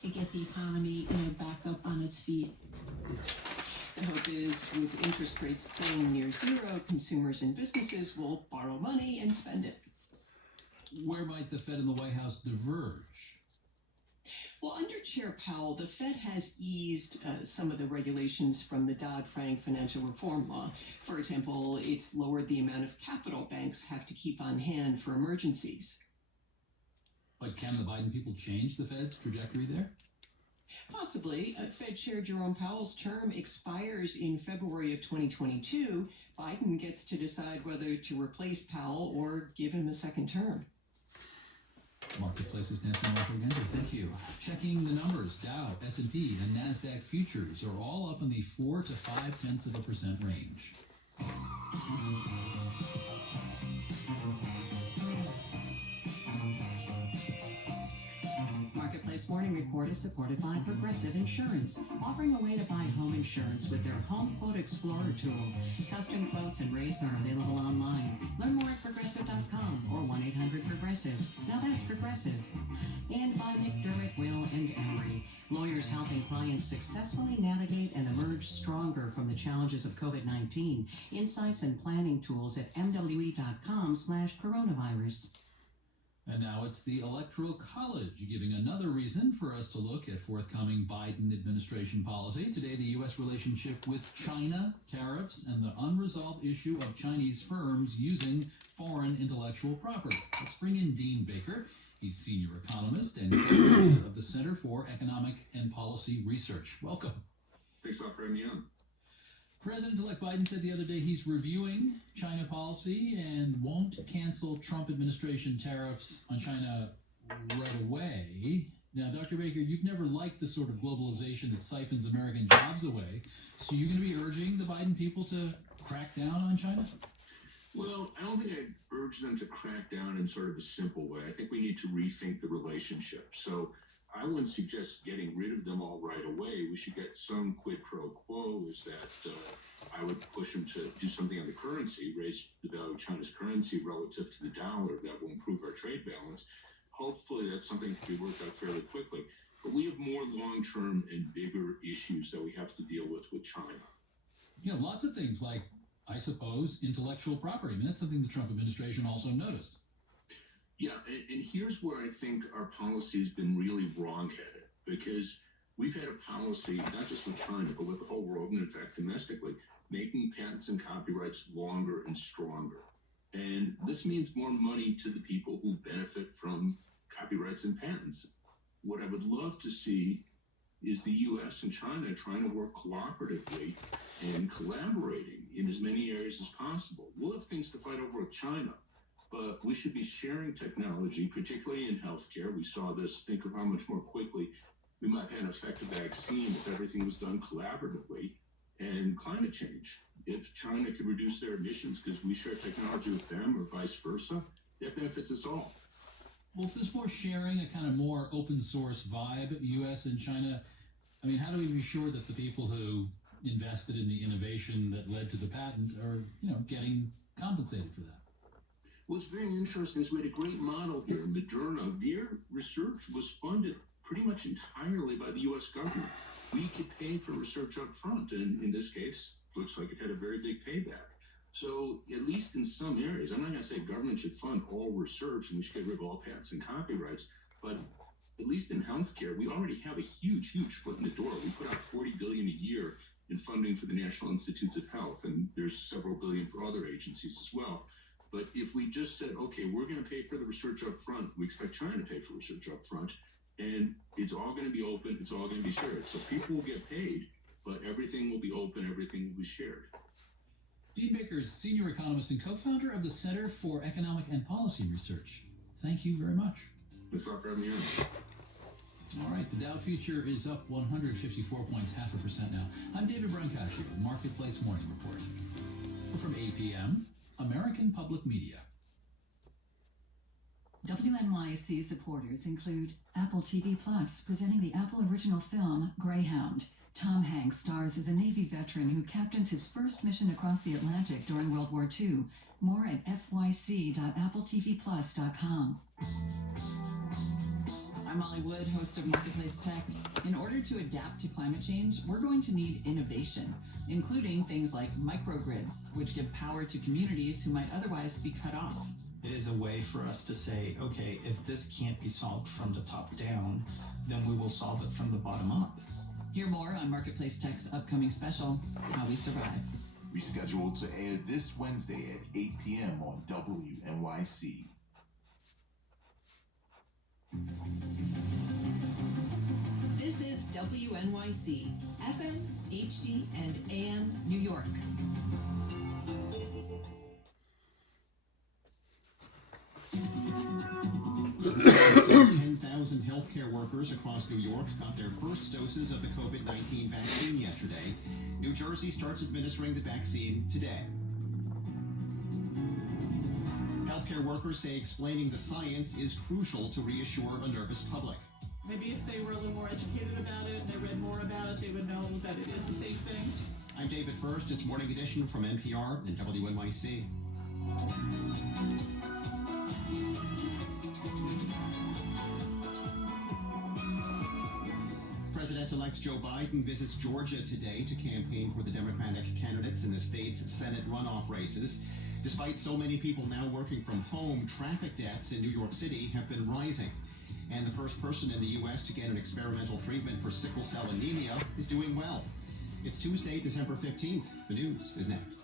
to get the economy, back up on its feet. The hope is with interest rates staying near zero, consumers and businesses will borrow money and spend it. Where might the Fed and the White House diverge? Well, under Chair Powell, the Fed has eased some of the regulations from the Dodd-Frank financial reform law. For example, it's lowered the amount of capital banks have to keep on hand for emergencies. But can the Biden people change the Fed's trajectory there? Possibly. Fed Chair Jerome Powell's term expires in February of 2022. Biden gets to decide whether to replace Powell or give him a second term. Marketplace's Nancy Marshall-Gander, thank you. Checking the numbers, Dow, S&P, and NASDAQ futures are all up in the 4 to 0.5% range. Marketplace Morning Report is supported by Progressive Insurance, offering a way to buy home insurance with their Home Quote Explorer tool. Custom quotes and rates are available online. Learn more at Progressive.com or 1-800-PROGRESSIVE. Now that's Progressive. And by McDermott, Will, and Emery, lawyers helping clients successfully navigate and emerge stronger from the challenges of COVID-19. Insights and planning tools at MWE.com/coronavirus. And now it's the Electoral College, giving another reason for us to look at forthcoming Biden administration policy. Today, the U.S. relationship with China, tariffs, and the unresolved issue of Chinese firms using foreign intellectual property. Let's bring in Dean Baker. He's senior economist and co-founder of the Center for Economic and Policy Research. Welcome. Thanks a lot for having me on. President-elect Biden said the other day he's reviewing China policy and won't cancel Trump administration tariffs on China right away. Now, Dr. Baker, you've never liked the sort of globalization that siphons American jobs away. So you're going to be urging the Biden people to crack down on China? Well, I don't think I'd urge them to crack down in sort of a simple way. I think we need to rethink the relationship. So I wouldn't suggest getting rid of them all right away. We should get some quid pro quo. Is that I would push them to do something on the currency, raise the value of China's currency relative to the dollar. That will improve our trade balance. Hopefully that's something that can be worked out fairly quickly. But we have more long-term and bigger issues that we have to deal with China. You know, lots of things like, I suppose, intellectual property. I mean, that's something the Trump administration also noticed. Yeah, and here's where I think our policy has been really wrong-headed, because we've had a policy, not just with China, but with the whole world, and in fact domestically, making patents and copyrights longer and stronger. And this means more money to the people who benefit from copyrights and patents. What I would love to see is the U.S. and China trying to work cooperatively and collaborating in as many areas as possible. We'll have things to fight over with China, but we should be sharing technology, particularly in healthcare. We saw this. Think of how much more quickly we might have had an effective vaccine if everything was done collaboratively. And climate change. If China could reduce their emissions because we share technology with them or vice versa, that benefits us all. Well, if there's more sharing, a kind of more open source vibe, U.S. and China, I mean, how do we be sure that the people who invested in the innovation that led to the patent are, getting compensated for that? What's very interesting is we had a great model here. Moderna, their research was funded pretty much entirely by the U.S. government. We could pay for research up front, and in this case, looks like it had a very big payback. So at least in some areas, I'm not going to say government should fund all research and we should get rid of all patents and copyrights, but at least in healthcare, we already have a huge, huge foot in the door. We put out $40 billion a year in funding for the National Institutes of Health, and there's several billion for other agencies as well. But if we just said, okay, we're going to pay for the research up front, we expect China to pay for research up front, and it's all going to be open, it's all going to be shared. So people will get paid, but everything will be open, everything will be shared. Dean Baker is senior economist and co-founder of the Center for Economic and Policy Research. Thank you very much. Thanks a lot for having me on. All right, the Dow future is up 154 points, 0.5% now. I'm David Brancaccio, Marketplace Morning Report. From APM, American Public Media. WNYC supporters include Apple TV Plus, presenting the Apple original film Greyhound. Tom Hanks stars as a Navy veteran who captains his first mission across the Atlantic during World War II. More at fyc.appletvplus.com. I'm Molly Wood, host of Marketplace Tech. In order to adapt to climate change, we're going to need innovation, including things like microgrids, which give power to communities who might otherwise be cut off. It is a way for us to say, okay, if this can't be solved from the top down, then we will solve it from the bottom up. Hear more on Marketplace Tech's upcoming special, How We Survive. Rescheduled to air this Wednesday at 8 p.m. on WNYC. This is WNYC, FM, HD, and AM New York. 10,000 healthcare workers across New York got their first doses of the COVID-19 vaccine yesterday. New Jersey starts administering the vaccine today. Healthcare workers say explaining the science is crucial to reassure a nervous public. Maybe if they were a little more educated about it and they read more about it, they would know that it is a safe thing. I'm David First. It's Morning Edition from NPR and WNYC. President-elect Joe Biden visits Georgia today to campaign for the Democratic candidates in the state's Senate runoff races. Despite so many people now working from home, traffic deaths in New York City have been rising. And the first person in the U.S. to get an experimental treatment for sickle cell anemia is doing well. It's Tuesday, December 15th. The news is next.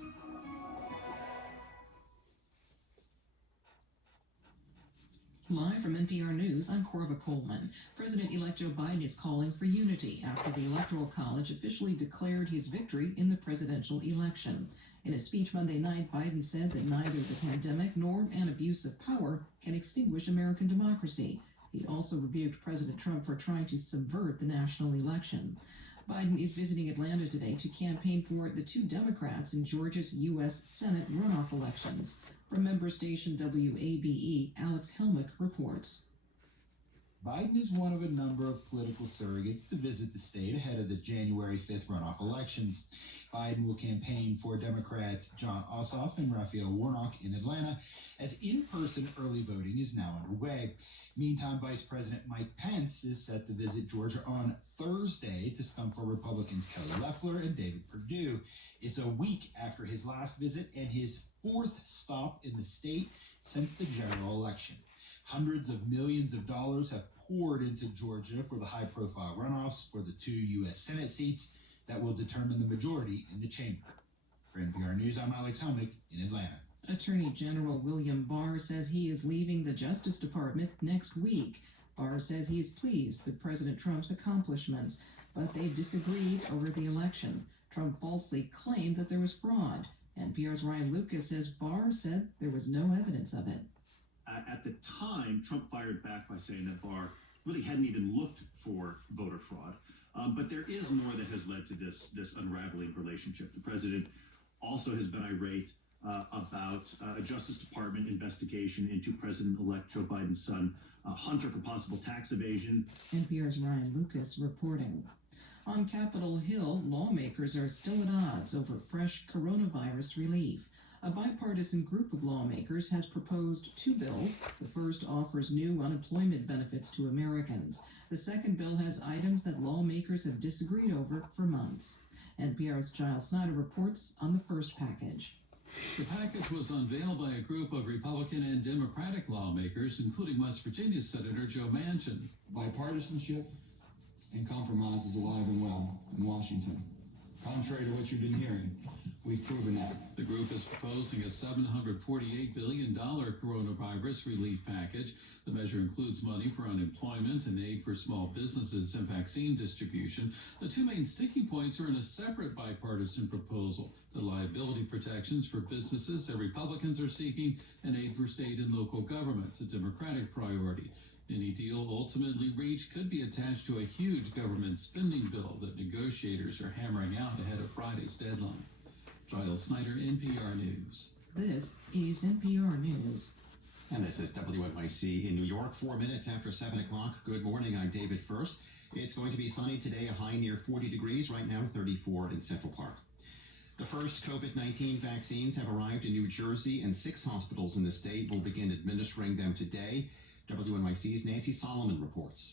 Live from NPR News, I'm Corva Coleman. President-elect Joe Biden is calling for unity after the Electoral College officially declared his victory in the presidential election. In a speech Monday night, Biden said that neither the pandemic nor an abuse of power can extinguish American democracy. He also rebuked President Trump for trying to subvert the national election. Biden is visiting Atlanta today to campaign for the two Democrats in Georgia's U.S. Senate runoff elections. From member station WABE, Alex Helmick reports. Biden is one of a number of political surrogates to visit the state ahead of the January 5th runoff elections. Biden will campaign for Democrats Jon Ossoff and Raphael Warnock in Atlanta as in-person early voting is now underway. Meantime, Vice President Mike Pence is set to visit Georgia on Thursday to stump for Republicans Kelly Loeffler and David Perdue. It's a week after his last visit and his fourth stop in the state since the general election. Hundreds of millions of dollars have poured into Georgia for the high-profile runoffs for the two U.S. Senate seats that will determine the majority in the chamber. For NPR News, I'm Alex Helmick in Atlanta. Attorney General William Barr says he is leaving the Justice Department next week. Barr says he is pleased with President Trump's accomplishments, but they disagreed over the election. Trump falsely claimed that there was fraud. NPR's Ryan Lucas says Barr said there was no evidence of it. At the time, Trump fired back by saying that Barr really hadn't even looked for voter fraud. But there is more that has led to this unraveling relationship. The president also has been irate about a Justice Department investigation into President-elect Joe Biden's son, Hunter, for possible tax evasion. NPR's Ryan Lucas reporting. On Capitol Hill, lawmakers are still at odds over fresh coronavirus relief. A bipartisan group of lawmakers has proposed two bills. The first offers new unemployment benefits to Americans. The second bill has items that lawmakers have disagreed over for months. NPR's Giles Snyder reports on the first package. The package was unveiled by a group of Republican and Democratic lawmakers, including West Virginia Senator Joe Manchin. Bipartisanship and compromise is alive and well in Washington. Contrary to what you've been hearing, we've proven that. The group is proposing a $748 billion coronavirus relief package. The measure includes money for unemployment and aid for small businesses and vaccine distribution. The two main sticking points are in a separate bipartisan proposal: the liability protections for businesses that Republicans are seeking, and aid for state and local governments, a Democratic priority. Any deal ultimately reached could be attached to a huge government spending bill that negotiators are hammering out ahead of Friday's deadline. Giles Snyder, NPR News. This is NPR News. And this is WNYC in New York, 4 minutes after 7 o'clock. Good morning, I'm David First. It's going to be sunny today, a high near 40 degrees, right now 34 in Central Park. The first COVID-19 vaccines have arrived in New Jersey, and 6 hospitals in the state will begin administering them today. WNYC's Nancy Solomon reports.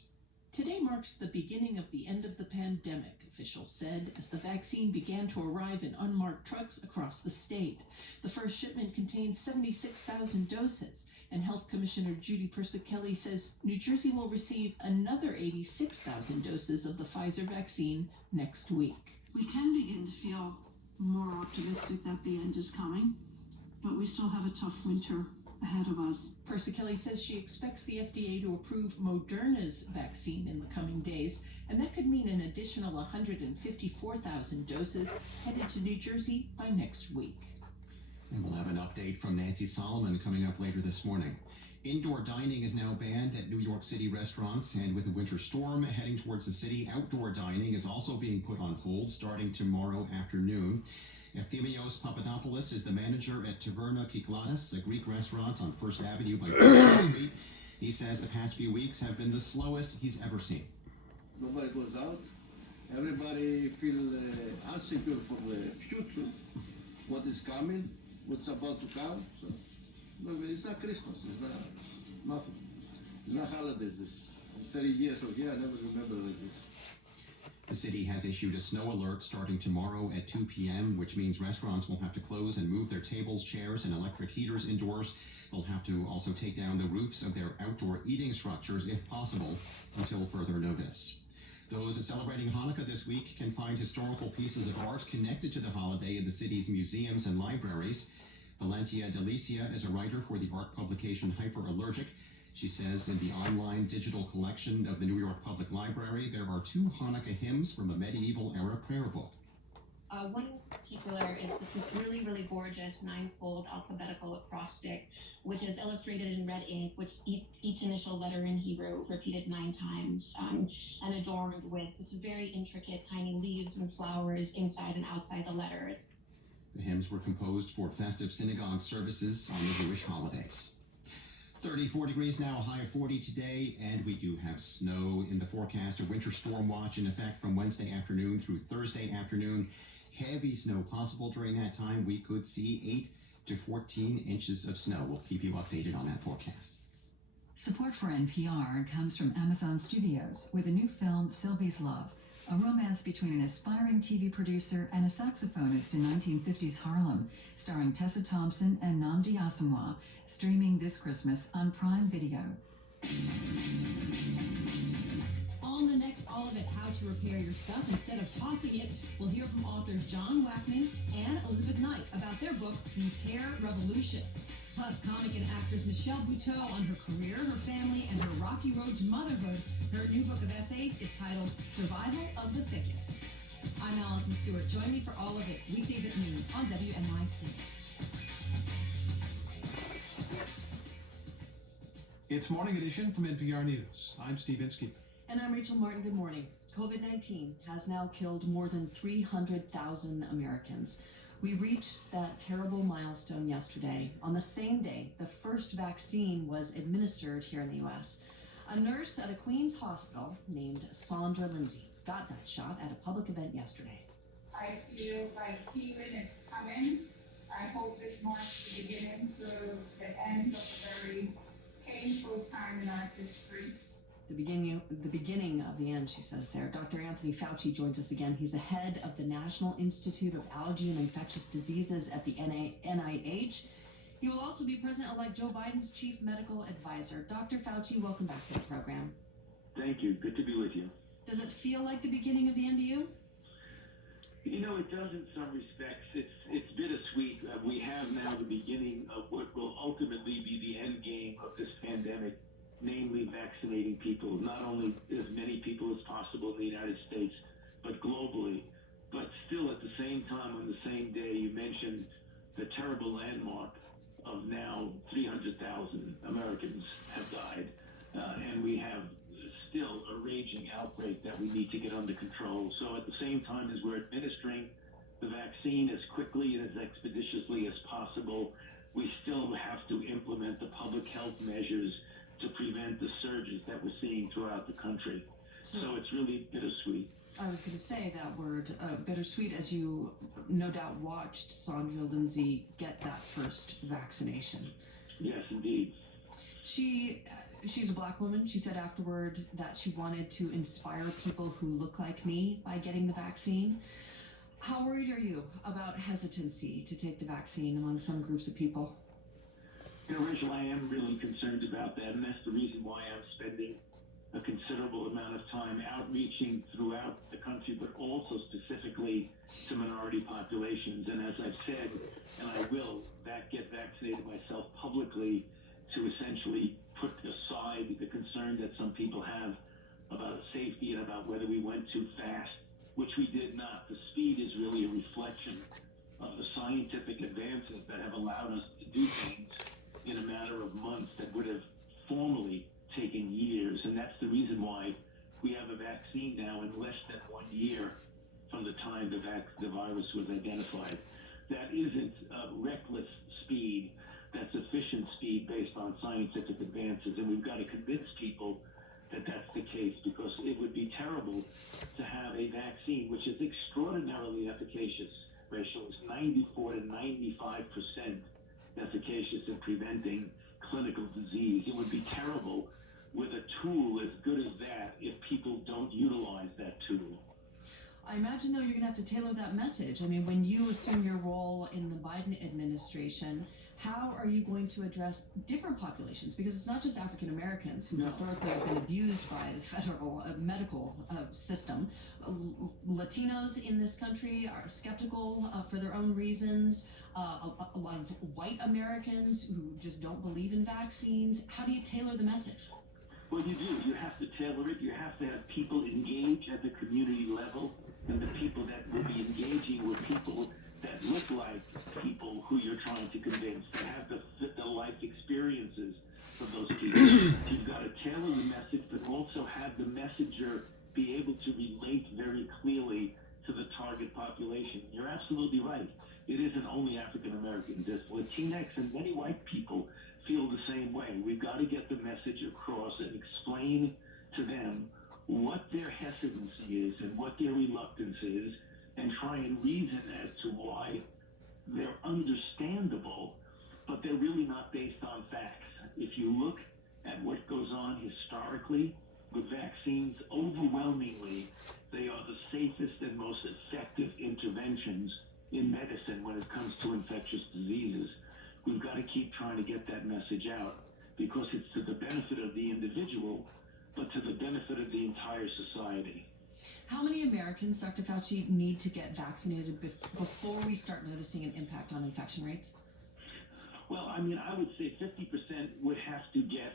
Today marks the beginning of the end of the pandemic, officials said, as the vaccine began to arrive in unmarked trucks across the state. The first shipment contains 76,000 doses, and Health Commissioner Judy Persichilli says New Jersey will receive another 86,000 doses of the Pfizer vaccine next week. We can begin to feel more optimistic that the end is coming, but we still have a tough winter ahead of us. Persichilli says she expects the FDA to approve Moderna's vaccine in the coming days, and that could mean an additional 154,000 doses headed to New Jersey by next week. And we'll have an update from Nancy Solomon coming up later this morning. Indoor dining is now banned at New York City restaurants, and with the winter storm heading towards the city, outdoor dining is also being put on hold starting tomorrow afternoon. Efthymios Papadopoulos is the manager at Taverna Kykladas, a Greek restaurant on First Avenue by First Street. He says the past few weeks have been the slowest he's ever seen. Nobody goes out. Everybody feels insecure for the future, what is coming, what's about to come. So it's not Christmas. It's not nothing. It's not holidays. This 30 years of here, I never remember like this. The city has issued a snow alert starting tomorrow at 2 p.m., which means restaurants will have to close and move their tables, chairs, and electric heaters indoors. They'll have to also take down the roofs of their outdoor eating structures, if possible, until further notice. Those celebrating Hanukkah this week can find historical pieces of art connected to the holiday in the city's museums and libraries. Valentia Delicia is a writer for the art publication Hyperallergic. She says in the online digital collection of the New York Public Library, there are 2 Hanukkah hymns from a medieval-era prayer book. One in particular is just this really, really gorgeous 9-fold alphabetical acrostic, which is illustrated in red ink, which each initial letter in Hebrew repeated 9 times, and adorned with this very intricate tiny leaves and flowers inside and outside the letters. The hymns were composed for festive synagogue services on the Jewish holidays. 34 degrees now, high of 40 today, and we do have snow in the forecast. A winter storm watch in effect from Wednesday afternoon through Thursday afternoon. Heavy snow possible during that time. We could see 8 to 14 inches of snow. We'll keep you updated on that forecast. Support for NPR comes from Amazon Studios with the new film Sylvie's Love, a romance between an aspiring TV producer and a saxophonist in 1950s Harlem, starring Tessa Thompson and Nnamdi Asomugha, streaming this Christmas on Prime Video. On the next All of It, How to Repair Your Stuff Instead of Tossing It, we'll hear from authors John Wackman and Elizabeth Knight about their book, Repair Revolution. Plus, comic and actress Michelle Buteau on her career, her family, and her rocky road to motherhood. Her new book of essays is titled Survival of the Thickest. I'm Allison Stewart. Join me for All of It, weekdays at noon on WNYC. It's Morning Edition from NPR News. I'm Steve Inskeep. And I'm Rachel Martin. Good morning. COVID-19 has now killed more than 300,000 Americans. We reached that terrible milestone yesterday. On the same day, the first vaccine was administered here in the U.S. A nurse at a Queens hospital named Sandra Lindsay got that shot at a public event yesterday. I feel like healing is coming. I hope this marks the beginning to the end of a very painful time in our history. The beginning of the end, she says there. Dr. Anthony Fauci joins us again. He's the head of the National Institute of Allergy and Infectious Diseases at the NIH. He will also be President-elect Joe Biden's chief medical advisor. Dr. Fauci, welcome back to the program. Thank you. Good to be with you. Does it feel like the beginning of the end to you? You know, it does in some respects. It's bittersweet. We have now the beginning of what will ultimately be the end game of this pandemic, namely vaccinating people, not only as many people as possible in the United States, but globally. But still, at the same time, on the same day, you mentioned the terrible landmark of now 300,000 Americans have died, and we have still a raging outbreak that we need to get under control. So at the same time as we're administering the vaccine as quickly and as expeditiously as possible, we still have to implement the public health measures to prevent the surges that we're seeing throughout the country. So it's really bittersweet. I was going to say that word, bittersweet, as you no doubt watched Sandra Lindsay get that first vaccination. Yes, indeed. She She's a black woman. She said afterward that she wanted to inspire people who look like me by getting the vaccine. How worried are you about hesitancy to take the vaccine among some groups of people? You know, Rachel, I am really concerned about that, and that's the reason why I'm spending a considerable amount of time outreaching throughout the country, but also specifically to minority populations. And as I've said, and I will get vaccinated myself publicly to essentially put aside the concern that some people have about safety and about whether we went too fast, which we did not. The speed is really a reflection of the scientific advances that have allowed us to do things in a matter of months that would have formerly taken years. And that's the reason why we have a vaccine now in less than 1 year from the time the virus was identified. That isn't reckless speed. That's efficient speed based on scientific advances. And we've got to convince people that that's the case, because it would be terrible to have a vaccine which is extraordinarily efficacious. Ratio is 94 to 95% efficacious in preventing clinical disease. It would be terrible with a tool as good as that if people don't utilize that tool. I imagine, though, you're going to have to tailor that message. I mean, when you assume your role in the Biden administration, how are you going to address different populations? Because it's not just African Americans who historically have been abused by the federal medical system. Latinos in this country are skeptical for their own reasons. A lot of white Americans who just don't believe in vaccines. How do you tailor the message? Well, you do. You have to tailor it. You have to have people engage at the community level, and the people that will be engaging with people that look like people who you're trying to convince, that have the life experiences of those people. You've got to tailor the message, but also have the messenger be able to relate very clearly to the target population. You're absolutely right. It isn't only African Americans. It's Latinx and many white people feel the same way. We've got to get the message across and explain to them what their hesitancy is and what their reluctance is, and try and reason as to why they're understandable, but they're really not based on facts. If you look at what goes on historically with vaccines, overwhelmingly, they are the safest and most effective interventions in medicine when it comes to infectious diseases. We've got to keep trying to get that message out, because it's to the benefit of the individual, but to the benefit of the entire society. How many Americans, Dr. Fauci, need to get vaccinated before we start noticing an impact on infection rates? Well, I mean, I would say 50% would have to get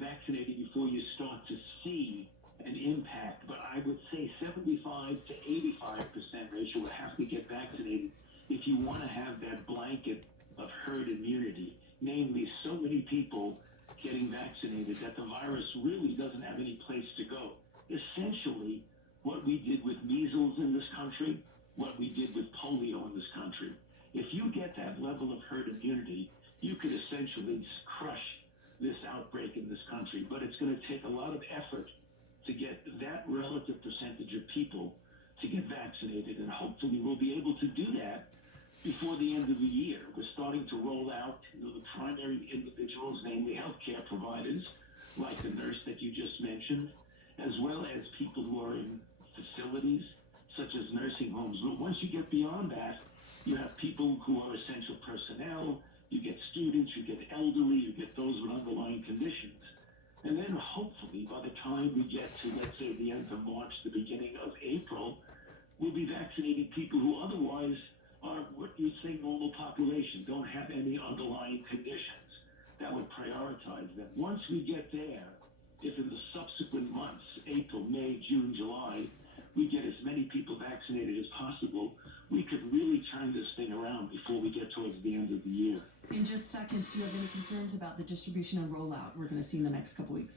vaccinated before you start to see an impact. But I would say 75 to 85% ratio would have to get vaccinated if you want to have that blanket of herd immunity, namely so many people getting vaccinated that the virus really doesn't have any place to go. Essentially, what we did with measles in this country, what we did with polio in this country. If you get that level of herd immunity, you could essentially crush this outbreak in this country. But it's going to take a lot of effort to get that relative percentage of people to get vaccinated. And hopefully we'll be able to do that before the end of the year. We're starting to roll out the primary individuals, namely healthcare providers, like the nurse that you just mentioned, as well as people who are in facilities such as nursing homes. But once you get beyond that, you have people who are essential personnel, you get students, you get elderly, you get those with underlying conditions. And then hopefully by the time we get to, let's say, the end of March, the beginning of April, we'll be vaccinating people who otherwise are what you'd say normal population, don't have any underlying conditions. That would prioritize them. Once we get there, if in the subsequent months, April, May, June, July, we get as many people vaccinated as possible, we could really turn this thing around before we get towards the end of the year. In just seconds, do you have any concerns about the distribution and rollout we're going to see in the next couple weeks?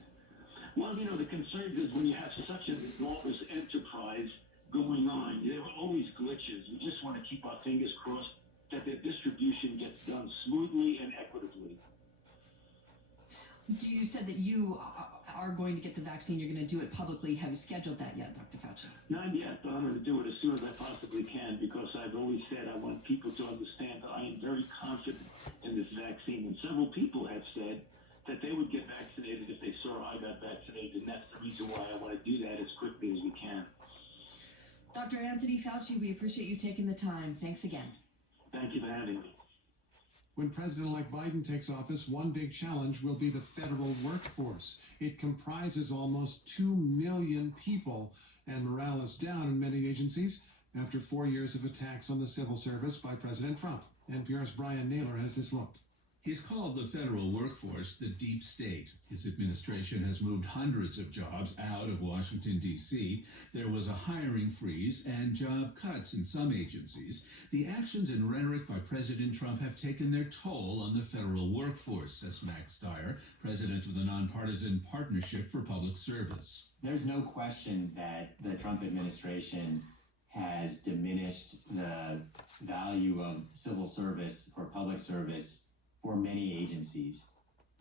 Well, you know, the concern is when you have such an enormous enterprise going on, there are always glitches. We just want to keep our fingers crossed that the distribution gets done smoothly and equitably. You said that you are going to get the vaccine. You're going to do it publicly. Have you scheduled that yet, Dr. Fauci? Not yet, but I'm going to do it as soon as I possibly can, because I've always said I want people to understand that I am very confident in this vaccine. And several people have said that they would get vaccinated if they saw I got vaccinated, and that's the reason why I want to do that as quickly as we can. Dr. Anthony Fauci, we appreciate you taking the time. Thanks again. Thank you for having me. When President-elect Biden takes office, one big challenge will be the federal workforce. It comprises almost 2 million people, and morale is down in many agencies after 4 years of attacks on the civil service by President Trump. NPR's Brian Naylor has this look. He's called the federal workforce the deep state. His administration has moved hundreds of jobs out of Washington, D.C. There was a hiring freeze and job cuts in some agencies. The actions and rhetoric by President Trump have taken their toll on the federal workforce, says Max Steyer, president of the nonpartisan Partnership for Public Service. There's no question that the Trump administration has diminished the value of civil service or public service for many agencies.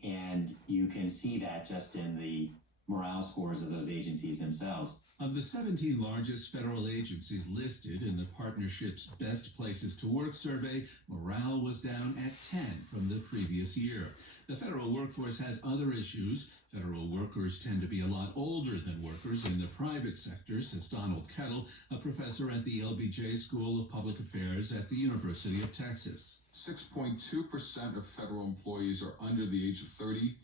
And you can see that just in the morale scores of those agencies themselves. Of the 17 largest federal agencies listed in the partnership's Best Places to Work survey, morale was down at 10 from the previous year. The federal workforce has other issues. Federal workers tend to be a lot older than workers in the private sector, says Donald Kettle, a professor at the LBJ School of Public Affairs at the University of Texas. 6.2% of federal employees are under the age of 30.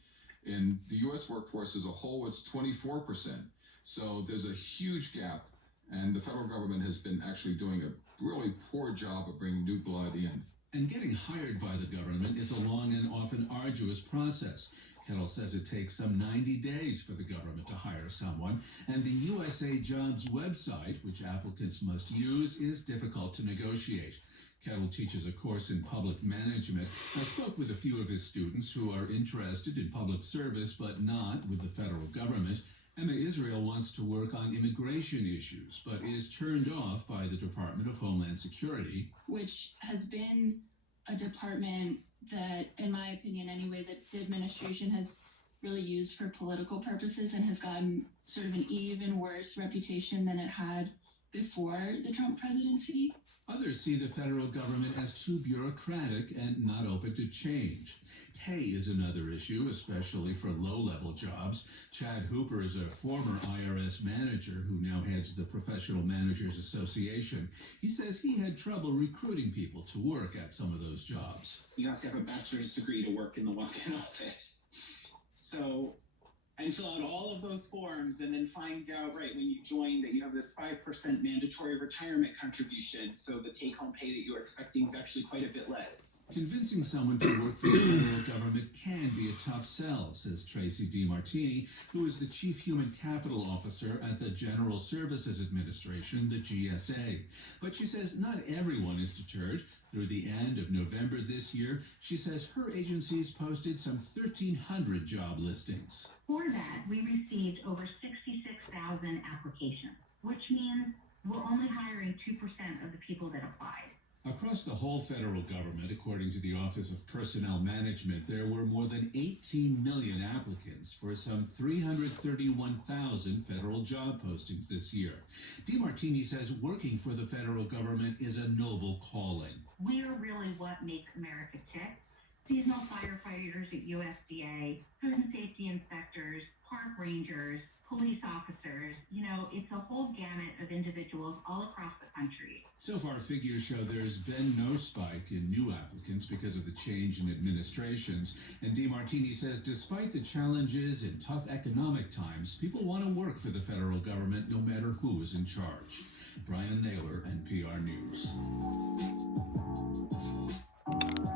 In the U.S. workforce as a whole, it's 24%. So there's a huge gap, and the federal government has been actually doing a really poor job of bringing new blood in. And getting hired by the government is a long and often arduous process. Kettle says it takes some 90 days for the government to hire someone, and the USA Jobs website, which applicants must use, is difficult to negotiate. Kettle teaches a course in public management. I spoke with a few of his students who are interested in public service, but not with the federal government. Emma Israel wants to work on immigration issues, but is turned off by the Department of Homeland Security, which has been a department that, in my opinion anyway, that the administration has really used for political purposes and has gotten sort of an even worse reputation than it had before the Trump presidency. Others see the federal government as too bureaucratic and not open to change. Pay is another issue, especially for low-level jobs. Chad Hooper is a former IRS manager who now heads the Professional Managers Association. He says he had trouble recruiting people to work at some of those jobs. You have to have a bachelor's degree to work in the walk-in office. So and fill out all of those forms and then find out, right, when you join that you have this 5% mandatory retirement contribution. So the take-home pay that you're expecting is actually quite a bit less. Convincing someone to work for the federal government can be a tough sell, says Tracy DiMartini, who is the Chief Human Capital Officer at the General Services Administration, the GSA. But she says not everyone is deterred. Through the end of November this year, she says her agency's posted some 1,300 job listings. For that, we received over 66,000 applications, which means we're only hiring 2% of the people that applied. Across the whole federal government, according to the Office of Personnel Management, there were more than 18 million applicants for some 331,000 federal job postings this year. DiMartini says working for the federal government is a noble calling. We're really what makes America tick. Seasonal firefighters at USDA, food and safety inspectors, park rangers, police officers, it's a whole gamut of individuals all across the country. So far, figures show there's been no spike in new applicants because of the change in administrations. And DiMartini says despite the challenges in tough economic times, people want to work for the federal government no matter who is in charge. Brian Naylor, NPR News.